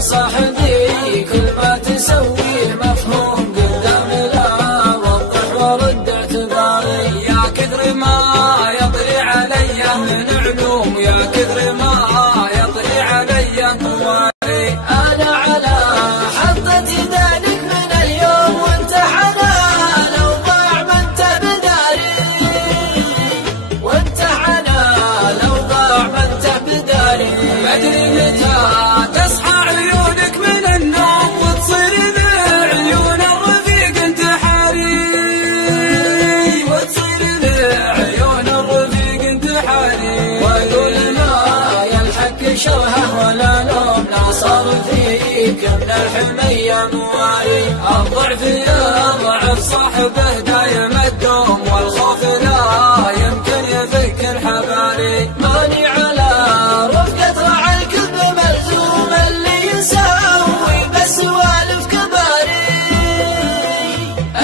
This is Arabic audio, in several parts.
صاحبي كل ما تسويه مفهوم قدام لا وضح ورد اعتباري. يا كثر ما يطري علي من علوم، يا كثر ما يطري علي مواري. انا على حطة يدانك من اليوم وانت حلال وضاع ما انت بداري، وانت حلال وضاع ما انت بداري. مدري متى تصحى عيونك من النوم وتصير بعيون الرفيق انت حاري، وتصير بعيون الرفيق انت حاري. واقول ما يلحق شرهه ولا نوم، لا صار فيك من الحمية مواري. الضعف يضعف صاحبه دايم الدوم، والخوف لا يمكن يفك الحباري. ماني على رفقة رعى الكذب ملزوم، اللي يساوي بس سوالف كباري،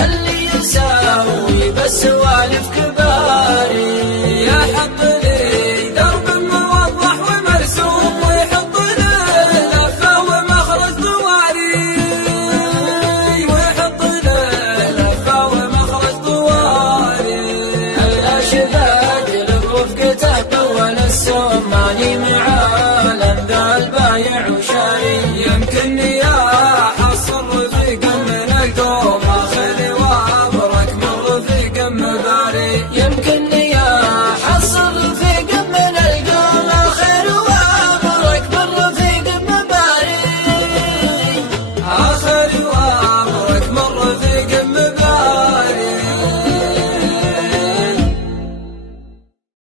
اللي يساوي بس سوالف كباري. يا حط لي درب موضح ومرسوم، ويحط لي لفة ومخرج دواري، ويحط لي لفة ومخرج دواري. الأشباك لرفقته بول السوم، ماني معاه